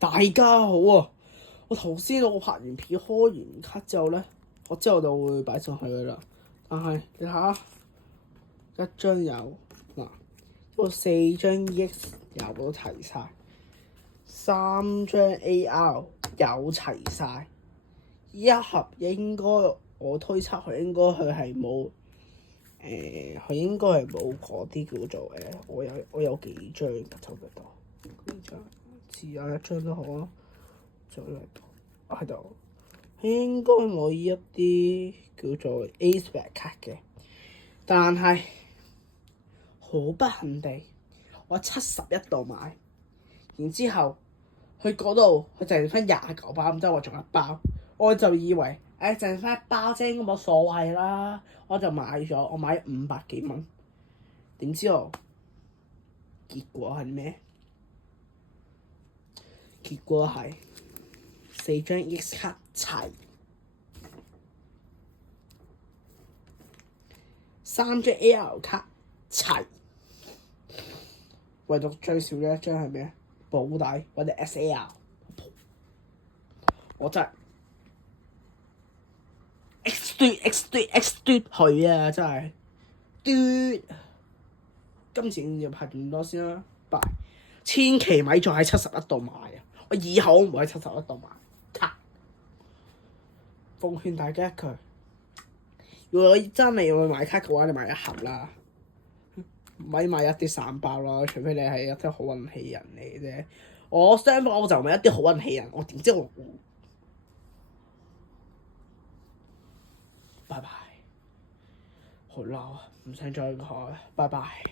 大家好啊！我頭先我拍完片開完卡之後咧，我之後就會擺上去噶啦。但係你睇下，一張有嗱，有4張 EX 有都齊晒，3張 AR 有齊晒，一盒應該我推測佢應該係冇佢應該係冇嗰啲叫做我有幾張㗎？抽幾多？幾張？試下一張都好啊，再嚟喺度，應該冇一啲叫做 Ace 卡嘅，但係好不幸地，我71度買，然之後佢嗰度佢剩翻29包，咁即係話仲有1包，我就以為剩翻1包啫，應該冇所謂啦，我就買咗，我買500幾蚊，點知我結果係咩？結果係4張 EX 卡齊，3張 AR 卡齊，唯獨最少嘅一張係咩？保底或者 SAR， 我真係 X 嘟佢啊！真係嘟，今次要拍咁多先啦，拜！千祈咪再喺71度買啊！我以後唔會喺71度買卡。奉勸大家一句，如果真係要去買卡嘅話，你買一盒啦，唔咪買一啲散包咯。除非你係一啲好運氣人嚟嘅啫。我相反我就唔係一啲好運氣人，我點知我？拜拜，好嬲啊！唔想再講，拜拜。